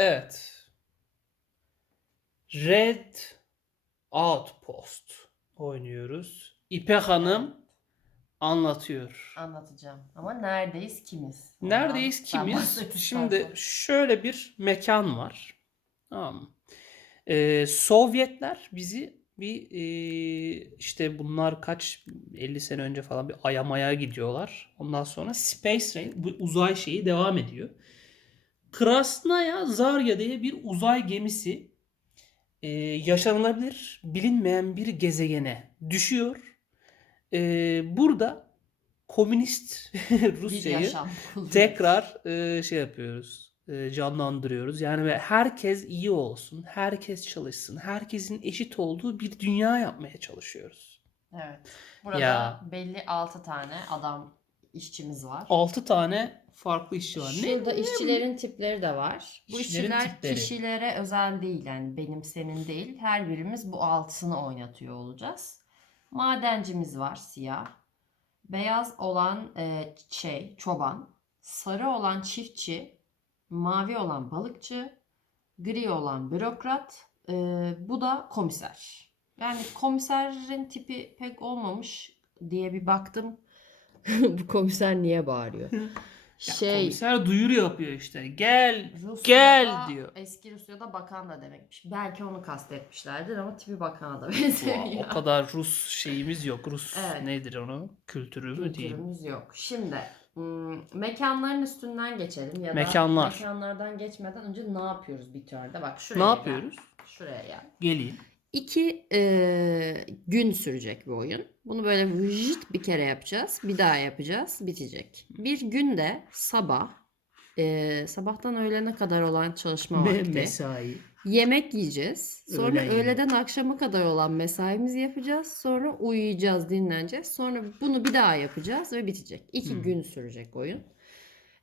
Evet. Red Outpost oynuyoruz. İpek Hanım anlatıyor. Anlatacağım. Ama neredeyiz kimiz? Neredeyiz kimiz? Şimdi şöyle bir mekan var. Tamam mı? Ee, Sovyetler bizi bir ee, işte bunlar kaç 50 sene önce falan bir ayamaya gidiyorlar. Ondan sonra Space Rail bu uzay şeyi devam ediyor. Krasnaya Zarya diye bir uzay gemisi ee, yaşanılabilir bilinmeyen bir gezegene düşüyor. Ee, burada komünist Rusya'yı tekrar e, şey yapıyoruz. e, canlandırıyoruz. Yani ve herkes iyi olsun, herkes çalışsın, herkesin eşit olduğu bir dünya yapmaya çalışıyoruz. Evet. Burada Ya. belli 6 tane adam işçimiz var. 6 tane farklı işçi var. Ne? Şurada işçilerin tipleri de var. Bu İşçilerin işçiler tipleri. kişilere özel değil yani benim senin değil. Her birimiz bu altısını oynatıyor olacağız. Madencimiz var siyah. Beyaz olan e, şey çoban. Sarı olan çiftçi. Mavi olan balıkçı. Gri olan bürokrat. e, bu da komiser. Yani komiserin tipi pek olmamış diye bir baktım. bu komiser niye bağırıyor? Ya şey komiser duyuru yapıyor işte. Gel, Rusya'da gel diyor. Eski Rusya'da bakan da demekmiş. Belki onu kastetmişlerdir ama tipi bakana da benziyor. o kadar Rus şeyimiz yok. Rus Evet. nedir onu? Kültürü mü diyeyim? Kültürümüz yok. Şimdi hmm, mekanların üstünden geçelim ya da Mekanlar. mekanlardan geçmeden önce ne yapıyoruz bir turn'da? Bak şuraya Ne gel. yapıyoruz? Şuraya gel. Geleyim. İki e, gün sürecek bu oyun. Bunu böyle vıjıt bir kere yapacağız. Bir daha yapacağız. Bitecek. Bir günde sabah e, sabahtan öğlene kadar olan çalışma Me- vakti. mesai. Yemek yiyeceğiz. Sonra Öğlen öğleden akşama kadar olan mesaimizi yapacağız. Sonra uyuyacağız, dinleneceğiz. Sonra bunu bir daha yapacağız ve bitecek. İki Hmm. gün sürecek oyun.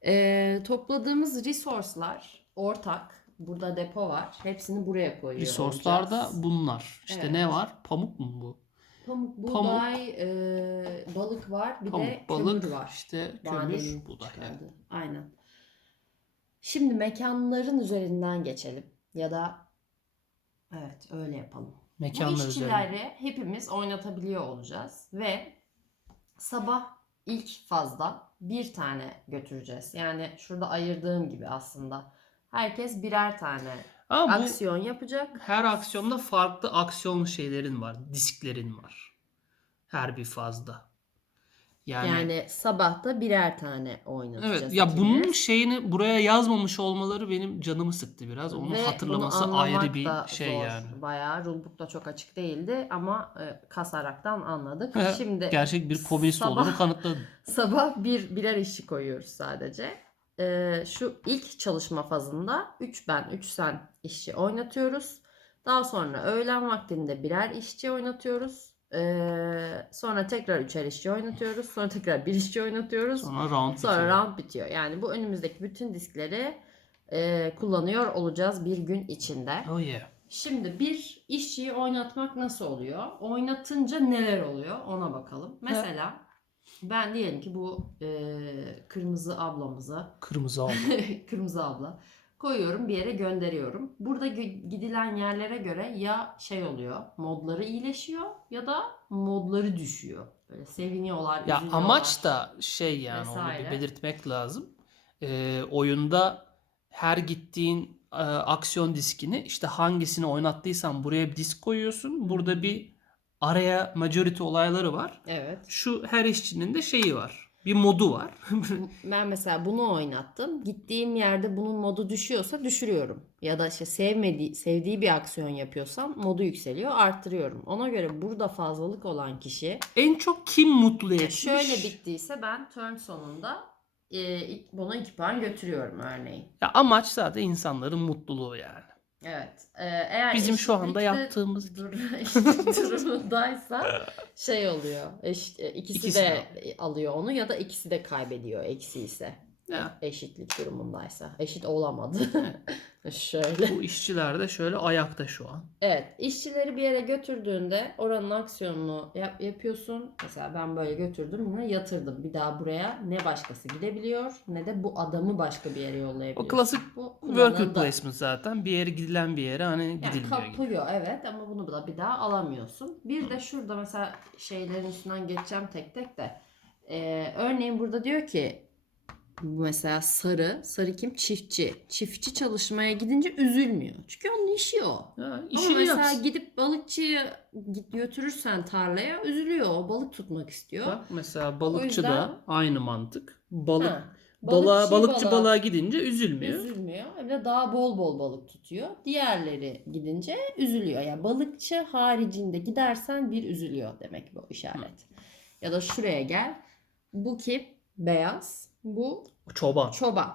Ee, topladığımız resource'lar ortak. Burada depo var. Hepsini buraya koyuyor Resource'larda olacağız. bunlar. İşte Evet. ne var? Pamuk mu bu? Pamuk, Pamuk. buğday, e, balık var. Bir de Pamuk, kömür balık, var. işte kömür, buğday. çıkardığı. Aynen. Şimdi mekanların üzerinden geçelim. Ya da evet öyle yapalım. Bu Mekanlar üzerinde. işçileri hepimiz oynatabiliyor olacağız ve sabah ilk fazda bir tane götüreceğiz. Yani şurada ayırdığım gibi aslında. Herkes birer tane Ama aksiyon yapacak. her aksiyonda farklı aksiyon şeylerin var. Disklerin var. Her bir fazda. Yani, Yani, sabahta birer tane oynatacağız. evet ya bunun şeyini buraya yazmamış olmaları benim canımı sıktı biraz. Onu Ve hatırlaması bunu ayrı bir şey zor. yani. Bayağı rulebook da çok açık değildi ama e, kasaraktan anladık. He, Şimdi Gerçek bir komünist sabah- olduğunu kanıtladı. sabah bir birer işçi koyuyoruz sadece. Ee, şu ilk çalışma fazında 3 ben 3 sen işçi oynatıyoruz. Daha sonra öğlen vaktinde birer işçi oynatıyoruz. Ee, sonra tekrar üçer işçi oynatıyoruz. Sonra tekrar bir işçi oynatıyoruz. Sonra round Sonra bitiyor. round bitiyor. Yani bu önümüzdeki bütün diskleri e, kullanıyor olacağız bir gün içinde. Oh yeah. Şimdi bir işçiyi oynatmak nasıl oluyor? Oynatınca neler oluyor? Ona bakalım. Mesela ben diyelim ki bu e, kırmızı ablamıza, Kırmızı aldı. kırmızı abla koyuyorum bir yere gönderiyorum. Burada gidilen yerlere göre ya şey oluyor, modları iyileşiyor ya da modları düşüyor. Böyle seviniyorlar, Ya üzülüyorlar. amaç da şey yani onu Vesaire. bir belirtmek lazım. Ee, oyunda her gittiğin e, aksiyon diskini işte hangisini oynattıysan buraya bir disk koyuyorsun. Burada bir araya majority olayları var. Evet. Şu her işçinin de şeyi var. Bir modu var. Ben mesela bunu oynattım. Gittiğim yerde bunun modu düşüyorsa düşürüyorum. Ya da işte sevmediği, sevdiği bir aksiyon yapıyorsam modu yükseliyor, arttırıyorum. Ona göre burada fazlalık olan kişi en çok kim mutlu etmiş? şöyle bittiyse ben turn sonunda e, buna iki puan götürüyorum örneğin. Ya amaç zaten insanların mutluluğu yani. Evet. e, eğer Bizim şu anda yaptığımız dur, durumundaysa şey oluyor. Eş, e, ikisi, İkisi de alıyor onu ya da ikisi de kaybediyor eksi ise. Ya. Eşitlik durumundaysa. Eşit olamadı. Şöyle. Bu işçiler de şöyle ayakta şu an. Evet, işçileri bir yere götürdüğünde oranın aksiyonunu yap- yapıyorsun. Mesela ben böyle götürdüm, yine yatırdım. Bir daha buraya ne başkası gidebiliyor ne de bu adamı başka bir yere yollayabiliyor. O klasik bu worker placement zaten. Bir yere gidilen bir yere hani Yani gidilmiyor gibi. kapıyor evet ama bunu da bir daha alamıyorsun. Bir de şurada mesela şeylerin üstünden geçeceğim tek tek de. Ee, örneğin burada diyor ki mesela sarı, sarı kim? Çiftçi. Çiftçi çalışmaya gidince üzülmüyor. Çünkü onun işi o. Ama işini mesela yapsın. gidip balıkçıyı git götürürsen tarlaya üzülüyor. O balık tutmak istiyor. Bak mesela balıkçı yüzden- da aynı mantık. Balık Ha, balığa, balıkçı balıkçı balığa gidince üzülmüyor. Üzülmüyor. Bir de daha bol bol balık tutuyor. Diğerleri gidince üzülüyor. Yani balıkçı haricinde gidersen bir üzülüyor demek bu işaret. Ya da şuraya gel. Bu kim? Beyaz. Bu Çoban. çoban.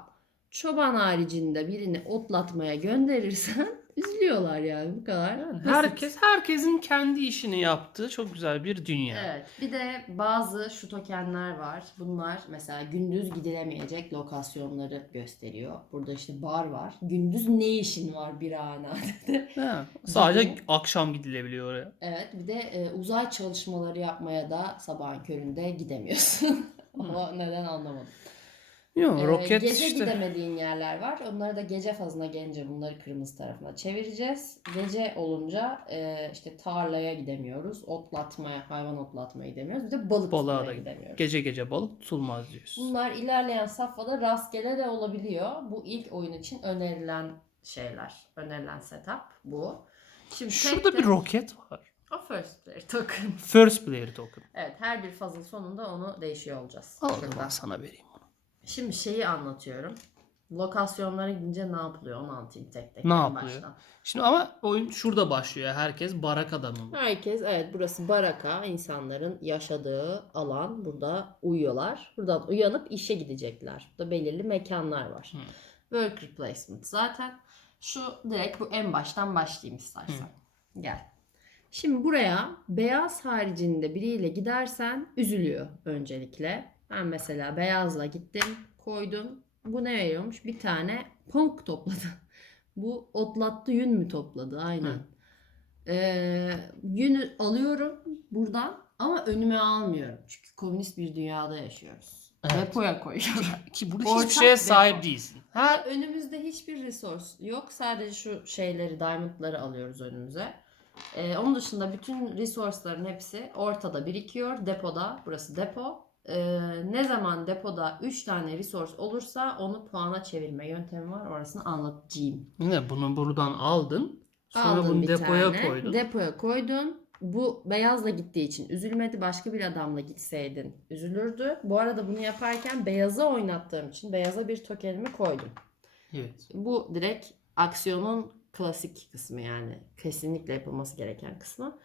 Çoban haricinde birini otlatmaya gönderirsen üzülüyorlar yani bu kadar. Yani basit. herkes herkesin kendi işini yaptığı çok güzel bir dünya. Evet. Bir de bazı şu tokenler var. Bunlar mesela gündüz gidilemeyecek lokasyonları gösteriyor. Burada işte bar var. Gündüz ne işin var bir anade? Ha, sadece Gibi. akşam gidilebiliyor oraya. evet. Bir de e, uzay çalışmaları yapmaya da sabahın köründe gidemiyorsun. Ama neden anlamadım. Yok Ee, roket gece işte. gidemediğin yerler var. Onları da gece fazına gelince bunları kırmızı tarafına çevireceğiz. Gece olunca e, işte tarlaya gidemiyoruz. Otlatmaya, hayvan otlatmaya gidemiyoruz. Bir de balık Balığa tutmaya da gidemiyoruz. Gece gece balık tutulmaz diyorsun. Bunlar ilerleyen safhada rastgele de olabiliyor. Bu ilk oyun için önerilen şeyler. Önerilen setup bu. Şimdi Şurada tek bir tek- roket var. O first player token. First player token. Evet her bir fazıl sonunda onu değişiyor olacağız. Al o Şurada. zaman sana vereyim. Şimdi şeyi anlatıyorum. Lokasyonlara gidince ne yapılıyor onu anlatayım tek tek. Ne en yapılıyor? baştan. Şimdi ama oyun şurada başlıyor. Herkes barak adamı. Herkes evet burası baraka insanların yaşadığı alan burada uyuyorlar. Buradan uyanıp işe gidecekler. Burada belirli mekanlar var. Hı. Worker placement zaten. Şu direkt bu en baştan başlayayım istersen. Gel. Şimdi buraya beyaz haricinde biriyle gidersen üzülüyor öncelikle. Ben mesela beyazla gittim koydum. Bu ne veriyormuş? Bir tane pamuk topladı. Bu otlattı yün mü topladı? Aynen. Hı. Ee, yünü alıyorum buradan ama önüme almıyorum. Çünkü komünist bir dünyada yaşıyoruz. Evet. Depoya koyuyorum. Ki burada hiçbir şeye depo. sahip değilsin. Ha, önümüzde hiçbir resource yok. Sadece şu şeyleri, diamondları alıyoruz önümüze. Ee, onun dışında bütün resource'ların hepsi ortada birikiyor. Depoda. Burası depo. Ee, ne zaman depoda 3 tane resource olursa onu puana çevirme yöntemi var. Orasını anlatacağım. ne bunu buradan aldın. Sonra Aldın bunu bir depoya tane, koydun. Depoya koydun. Bu beyazla gittiği için üzülmedi. Başka bir adamla gitseydin üzülürdü. Bu arada bunu yaparken beyaza oynattığım için beyaza bir tokenimi koydum. evet. Bu direkt aksiyonun klasik kısmı yani. Kesinlikle yapılması gereken kısmı.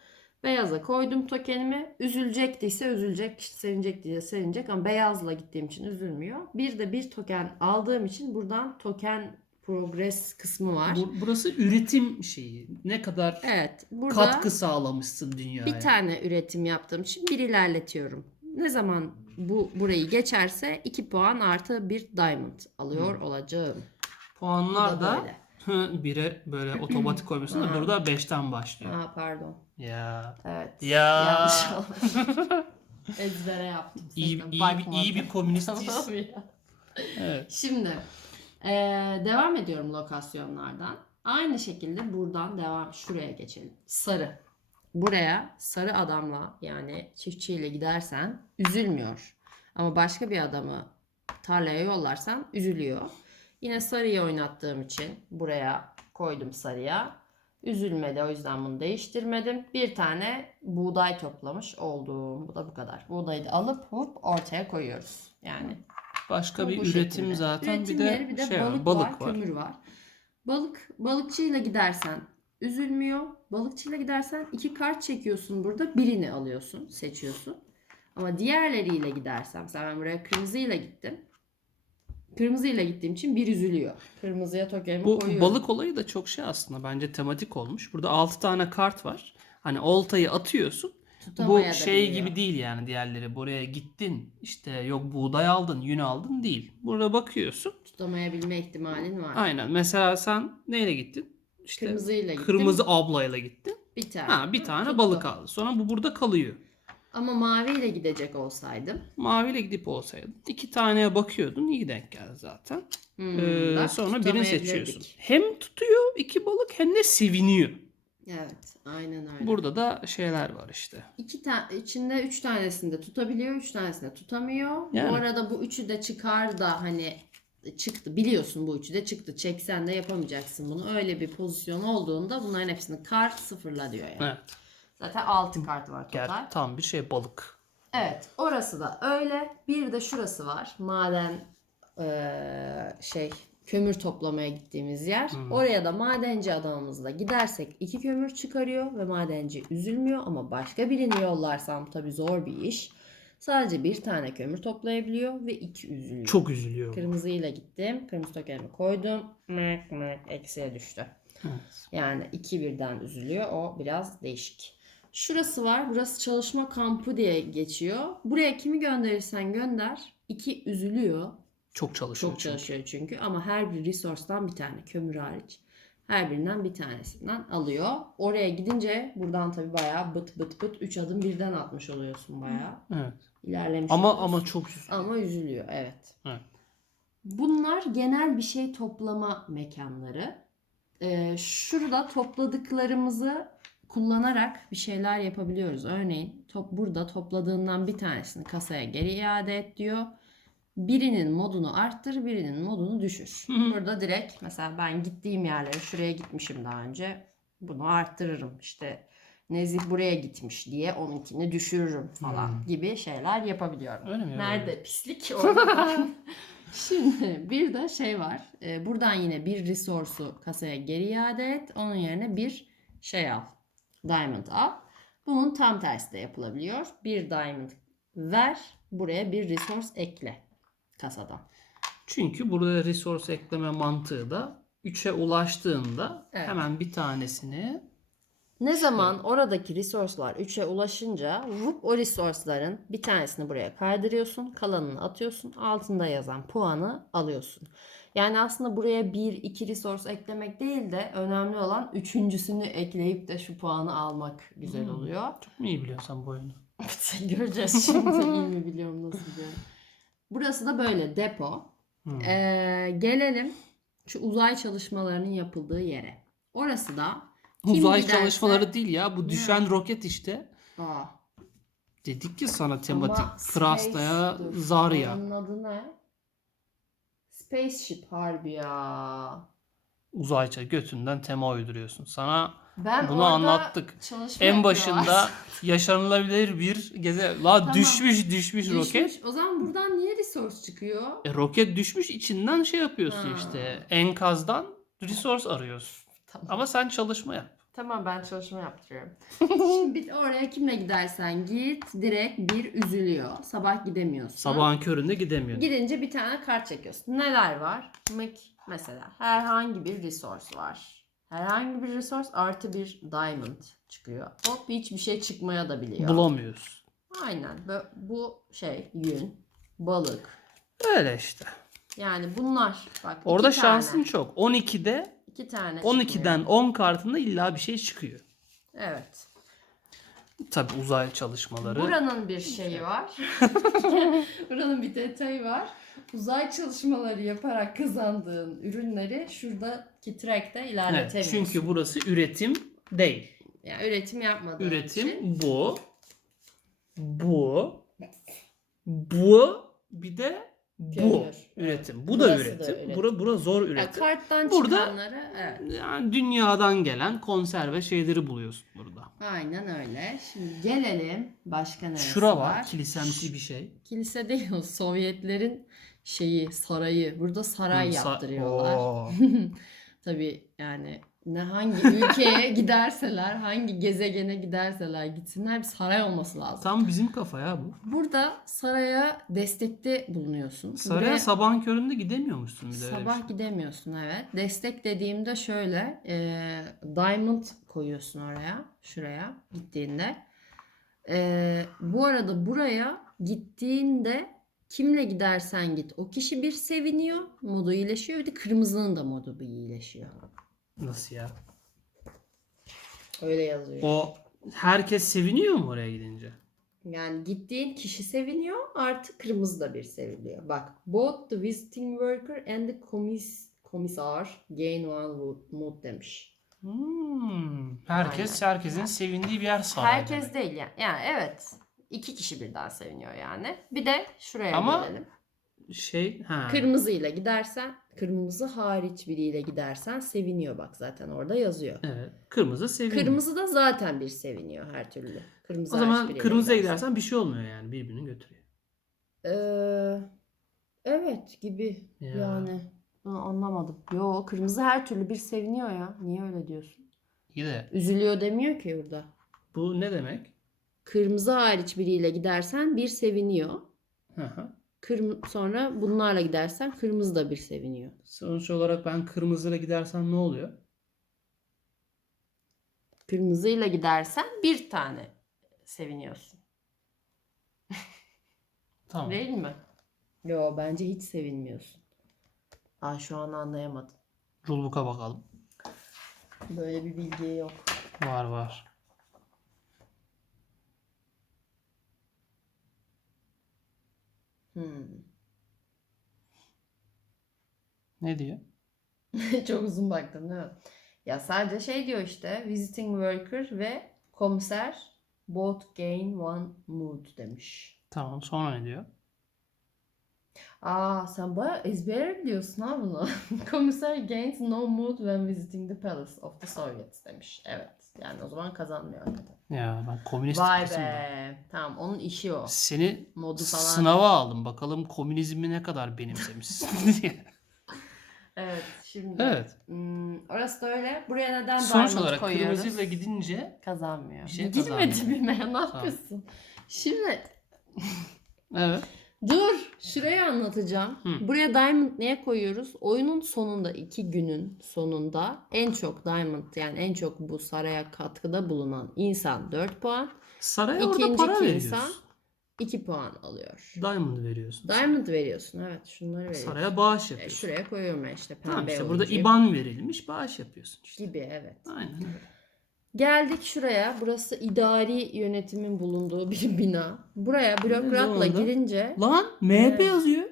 Beyaza koydum tokenimi. Üzülecektiyse üzülecek, sevinecektiyse sevinecek ama beyazla gittiğim için üzülmüyor. Bir de bir token aldığım için buradan token progress kısmı var. Bu, burası üretim şeyi. Ne kadar evet, burada katkı sağlamışsın dünyaya. bir tane üretim yaptığım için bir ilerletiyorum. Ne zaman bu burayı geçerse 2 puan artı bir diamond alıyor olacağım. Bu Puanlar da böyle. bire böyle otomatik koymuşsun da burada 5'ten başlıyor. Aa pardon. Ya. Evet. Ya. Yanlış. Ezbere yaptım. İyi, iyi, bakmadım. iyi bir komünist Tamam değilsin. ya. Evet. Şimdi eee, devam ediyorum lokasyonlardan. Aynı şekilde buradan devam şuraya geçelim. Sarı. Buraya sarı adamla yani çiftçiyle gidersen üzülmüyor. Ama başka bir adamı tarlaya yollarsan üzülüyor. Yine sarıyı oynattığım için buraya koydum sarıya. Üzülmedi o yüzden bunu değiştirmedim. Bir tane buğday toplamış oldum. Bu da bu kadar. Buğdayı da alıp hop ortaya koyuyoruz. Yani Başka bu bir bu üretim şekilde. zaten Üretimleri, bir de, şey balık, var, balık var, var. kömür var. Balık balıkçıyla gidersen üzülmüyor. Balıkçıyla gidersen iki kart çekiyorsun burada. Birini alıyorsun, seçiyorsun. Ama diğerleriyle gidersen mesela ben buraya kırmızıyla gittim. Kırmızıyla gittiğim için bir üzülüyor. Kırmızıya tokenimi Bu koyuyorum. balık olayı da çok şey aslında bence tematik olmuş. Burada 6 tane kart var. Hani oltayı atıyorsun. Bu Tutamaya da şey biliyor. gibi değil yani diğerleri. Buraya gittin işte yok buğday aldın, yün aldın değil. Burada bakıyorsun. Tutamayabilme ihtimalin var. Aynen. Mesela sen neyle gittin? İşte Kırmızıyla gittim. kırmızı ablayla gittin. bir tane. Ha bir tane Tuttum. balık aldı. Sonra bu burada kalıyor. Ama maviyle gidecek olsaydım. Maviyle gidip olsaydın iki taneye bakıyordun. iyi denk geldi zaten. hmm, Ee, bak, sonra birini seçiyorsun. Hem tutuyor iki balık hem de seviniyor. Evet, aynen öyle. Burada da şeyler var işte. İki tane içinde üç tanesinde tutabiliyor, üç tanesinde tutamıyor. Yani. Bu arada bu üçü de çıkar da hani çıktı. Biliyorsun bu üçü de çıktı. Çeksen de yapamayacaksın bunu. Öyle bir pozisyon olduğunda bunların hepsini kart sıfırla diyor yani. Evet. Zaten 6 kart var total. Gel tam bir şey balık. Evet, orası da öyle. Bir de şurası var. Maden eee, şey kömür toplamaya gittiğimiz yer. Hmm. Oraya da madenci adamımızla gidersek iki kömür çıkarıyor ve madenci üzülmüyor ama başka birini yollarsam tabii zor bir iş. Sadece bir tane kömür toplayabiliyor ve iki üzülüyor. Çok üzülüyor. Kırmızıyla gittim. Kırmızı tokenimi koydum. Mık mık eksiye düştü. Evet. Yani iki birden üzülüyor. O biraz değişik. Şurası var. Burası çalışma kampı diye geçiyor. Buraya kimi gönderirsen gönder. iki üzülüyor. Çok çalışıyor. Çok çünkü. çalışıyor çünkü. Ama her bir resource'dan bir tane. Kömür hariç. Her birinden bir tanesinden alıyor. Oraya gidince buradan tabii bayağı bıt bıt bıt 3 adım birden atmış oluyorsun bayağı. Evet. İlerlemiş Ama oluyorsun. ama çok üzülüyor. Ama üzülüyor evet. Evet. Bunlar genel bir şey toplama mekanları. Ee, şurada topladıklarımızı kullanarak bir şeyler yapabiliyoruz. Örneğin top, burada topladığından bir tanesini kasaya geri iade et diyor. Birinin modunu arttır, birinin modunu düşür. Burada direkt mesela ben gittiğim yerlere şuraya gitmişim daha önce. Bunu arttırırım. İşte Nezih buraya gitmiş diye onunkini düşürürüm falan Hmm. gibi şeyler yapabiliyorum. Öyle mi? Nerede pislik orada. Şimdi bir de şey var. Ee, buradan yine bir resource'u kasaya geri iade et. Onun yerine bir şey al. Diamond al. Bunun tam tersi de yapılabiliyor. Bir diamond ver. Buraya bir resource ekle kasadan. Çünkü burada resource ekleme mantığı da 3'e ulaştığında Evet. hemen bir tanesini Ne zaman oradaki resource'lar 3'e ulaşınca vup o resource'ların bir tanesini buraya kaydırıyorsun. Kalanını atıyorsun. Altında yazan puanı alıyorsun. Yani aslında buraya 1 2 resource eklemek değil de önemli olan üçüncüsünü ekleyip de şu puanı almak güzel Hmm. oluyor. çok mu iyi biliyorsun bu oyunu? Göreceğiz şimdi iyi mi biliyorum nasıl biliyorum. Burası da böyle depo. Hmm. Ee, gelelim şu uzay çalışmalarının yapıldığı yere. Orası da Uzay giderse- çalışmaları değil ya. Bu düşen roket işte. Aa, Dedik ki sana tematik Ama Krasta'ya dur, Zarya. Onun adı ne? Spaceship harbi ya. Uzayça götünden tema uyduruyorsun. Sana Ben bunu anlattık. En başında yaşanılabilir bir geze. La Tamam. düşmüş düşmüş Düşmüş. roket. O zaman buradan niye resource çıkıyor? E, roket düşmüş içinden şey yapıyorsun Ha. işte. Enkazdan resource arıyorsun. Tamam. Ama sen çalışma yap. Tamam ben çalışma yaptırıyorum. Şimdi bir- oraya kimle gidersen git direkt bir üzülüyor. Sabah gidemiyorsun. Sabahın köründe gidemiyorsun. Gidince bir tane kart çekiyorsun. Neler var? Mık mesela herhangi bir resource var. Herhangi bir resource artı bir diamond çıkıyor. Hop hiçbir şey çıkmaya da biliyor. Bulamıyorsun. Aynen. Bö- Bu şey yün, balık. Öyle işte. Yani bunlar bak Orada iki tane, şansın çok. 12'de iki tane 12'den çıkmıyor. 10 kartında illa bir şey çıkıyor. Evet. Tabi uzay çalışmaları. Buranın bir şeyi var. Buranın bir detayı var. Uzay çalışmaları yaparak kazandığın ürünleri şuradaki track'te Evet, ilerletemiyorsun. çünkü burası üretim değil. yani üretim yapmadığın Üretim için bu. Bu. Bu. Bir de bu. Kömür. Üretim. Bu da Burası da üretim. üretim. Bura, bura zor üretim. karttan Burada- çıkanları evet. Yani dünyadan gelen konserve şeyleri buluyorsun burada. Aynen öyle. Şimdi gelelim başka neresi Şura var. Kilisemsi bir şey. Kilise değil o Sovyetlerin şeyi sarayı. Burada saray Hı, sa- yaptırıyorlar. Oo. Tabii yani ne hangi ülkeye giderseler, hangi gezegene giderseler gitsinler bir saray olması lazım. Tam bizim kafa ya bu. Burada saraya destekte bulunuyorsun. Saraya Buraya sabahın köründe gidemiyormuşsun bir sabah şey. gidemiyorsun evet. Destek dediğimde şöyle e, diamond koyuyorsun oraya, şuraya gittiğinde. Ee, bu arada buraya gittiğinde kimle gidersen git o kişi bir seviniyor. Modu iyileşiyor. Bir de kırmızının da modu bir iyileşiyor. Nasıl ya? Öyle yazıyor. O herkes seviniyor mu oraya gidince? Yani gittiğin kişi seviniyor. Artı kırmızı da bir seviliyor. Bak. Both the visiting worker and the commis komisar gain one mood demiş. Hmm, herkes herkesin sevindiği bir yer saray. Herkes demek. değil yani. Yani evet. iki kişi birden seviniyor yani. Bir de şuraya Ama- gelelim. Şey, ha. Kırmızıyla gidersen, kırmızı hariç biriyle gidersen seviniyor bak zaten orada yazıyor. Evet. Kırmızı seviniyor. Kırmızı da zaten bir seviniyor her türlü. Kırmızı O zaman kırmızıya gidersen. gidersen bir şey olmuyor yani. Birbirini götürüyor. Ee, evet gibi Ya. yani. Bunu anlamadım. Yo kırmızı her türlü bir seviniyor ya. Niye öyle diyorsun? İyi de Üzülüyor demiyor ki burada. bu ne demek? Kırmızı hariç biriyle gidersen bir seviniyor. Hı hı. Kırm sonra bunlarla gidersen kırmızı da bir seviniyor. Sonuç olarak ben kırmızıyla gidersem ne oluyor? Kırmızıyla gidersen bir tane seviniyorsun. Tamam. Değil mi? Yo bence hiç sevinmiyorsun. Aa şu an anlayamadım. Rulebook'a bakalım. Böyle bir bilgi yok. Var var. Hmm. Ne diyor? Çok uzun baktım değil mi? Ya sadece şey diyor işte visiting worker ve komiser both gain one mood demiş. Tamam sonra ne diyor? Aa sen baya ezber biliyorsun ha bunu. komiser gains no mood when visiting the palace of the Soviets demiş. Evet. Yani o zaman kazanmıyor hakikaten. Ya ben komünist Vay kızım ben. be. Tamam onun işi o. Seni Modu falan. sınava aldım. Bakalım komünizmi ne kadar benimsemişsin diye. Evet şimdi. evet. Hmm, orası da öyle. Buraya neden Sonuç olarak koyuyoruz? kırmızıyla gidince kazanmıyor. Bir şey Girme kazanmıyor. dibime ne Tamam. yapıyorsun? Şimdi evet. Dur şurayı anlatacağım. Hı. Buraya diamond niye koyuyoruz? Oyunun sonunda iki günün sonunda en çok diamond yani en çok bu saraya katkıda bulunan insan 4 puan. Saraya orada İkinci para ki veriyorsun. insan 2 puan alıyor. Diamond veriyorsun. Diamond veriyorsun evet şunları veriyorsun. Saraya bağış E, yapıyorsun. şuraya koyuyorum ben işte pembe Tamam işte burada oyuncuyu. IBAN verilmiş bağış yapıyorsun işte. gibi evet. Aynen öyle. Geldik şuraya. Burası idari yönetimin bulunduğu bir bina. Buraya bürokratla girince... Lan MHP Evet. yazıyor.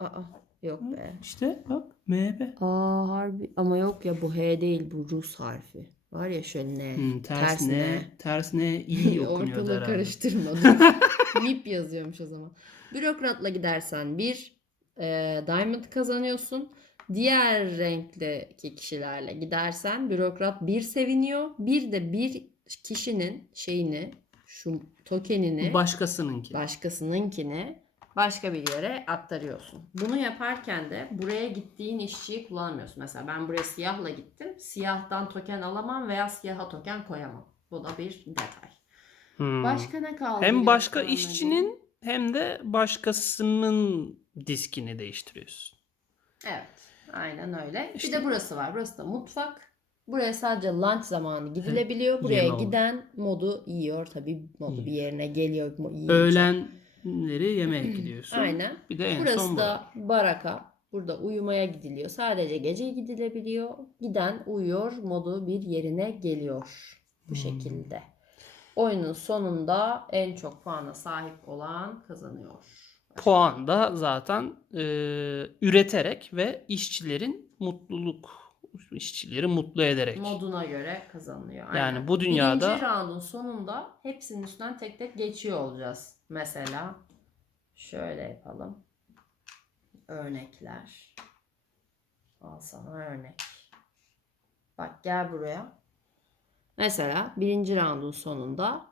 Aa yok be. İşte bak MHP. Aa harbi ama yok ya bu H değil bu Rus harfi. Var ya şöyle ne. Hmm, ters, Ters ne? ne? Ters ne? iyi okunuyordu Ortalığı herhalde. karıştırma. dur. Nip yazıyormuş o zaman. Bürokratla gidersen bir e, diamond kazanıyorsun. Diğer renkteki kişilerle gidersen bürokrat bir seviniyor. Bir de bir kişinin şeyini şu tokenini Başkasınınki. başkasınınkini başka bir yere aktarıyorsun. Bunu yaparken de buraya gittiğin işçiyi kullanmıyorsun. Mesela ben buraya siyahla gittim. Siyahtan token alamam veya siyaha token koyamam. Bu da bir detay. Hmm. Başka ne kaldı? Hem başka işçinin hem de başkasının diskini değiştiriyorsun. Evet. Aynen öyle. İşte- Bir de burası var. Burası da mutfak. Buraya sadece lunch zamanı gidilebiliyor. Buraya Yeme oldu. giden modu yiyor. Tabii modu Yiyor. bir yerine geliyor. yiyince. Öğlenleri yemeğe gidiyorsun. Aynen. Bir de en Burası son da baraka. Burada uyumaya gidiliyor. Sadece gece gidilebiliyor. Giden uyuyor modu bir yerine geliyor. Bu Hmm. şekilde. Oyunun sonunda en çok puana sahip olan kazanıyor. Puan da zaten e, üreterek ve işçilerin mutluluk işçileri mutlu ederek. Moduna göre kazanılıyor. Yani Aynen. bu dünyada- Birinci roundun sonunda hepsinin üstünden tek tek geçiyor olacağız. Mesela şöyle yapalım. Örnekler. Al sana örnek. Bak gel buraya. Mesela birinci roundun sonunda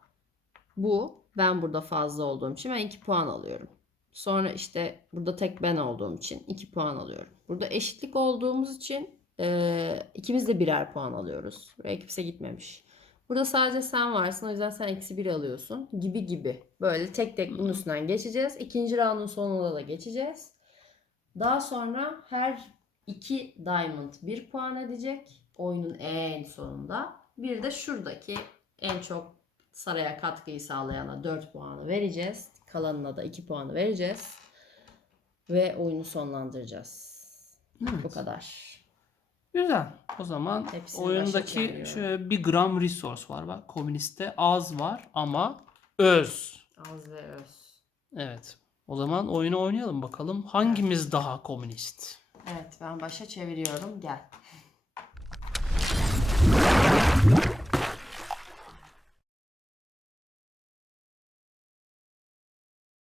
bu ben burada fazla olduğum için ben 2 puan alıyorum. Sonra işte burada tek ben olduğum için 2 puan alıyorum. Burada eşitlik olduğumuz için e, ikimiz de birer puan alıyoruz. Buraya kimse gitmemiş. Burada sadece sen varsın o yüzden sen eksi 1 alıyorsun gibi gibi. Böyle tek tek bunun üstünden geçeceğiz. İkinci roundun sonunda da geçeceğiz. Daha sonra her iki diamond 1 puan edecek oyunun en sonunda. Bir de şuradaki en çok Saraya katkıyı sağlayana 4 puanı vereceğiz. Kalanına da 2 puanı vereceğiz. Ve oyunu sonlandıracağız. Evet. Bu kadar. Güzel. O zaman Hepsini oyundaki şöyle bir gram resource var bak. Komüniste az var ama öz. Az ve öz. Evet. O zaman oyunu oynayalım bakalım. Hangimiz daha komünist? Evet ben başa çeviriyorum. Gel.